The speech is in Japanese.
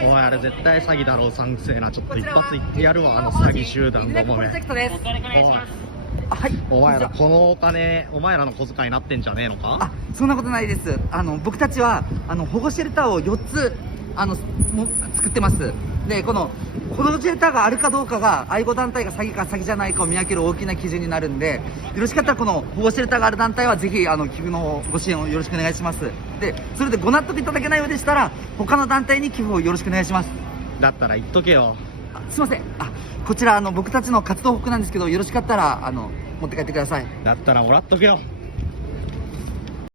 おい、あれ絶対詐欺だろう、賛成な。ちょっと一発言ってやるわ、あの詐欺集団どもめ。はい、お前ら、このお金、お前らの小遣いになってんじゃねえのか？あ、そんなことないです。僕たちは保護シェルターを4つ作ってます。で、この保護シェルターがあるかどうかが愛護団体が詐欺か詐欺じゃないかを見分ける大きな基準になるんで、よろしかったらこの保護シェルターがある団体はぜひ寄付のご支援をよろしくお願いします。で、それでご納得いただけないようでしたら他の団体に寄付をよろしくお願いします。だったら言っとけよ。すいません。こちら僕たちの活動報告なんですけど、よろしかったら持って帰ってください。だったらもらっとけよ。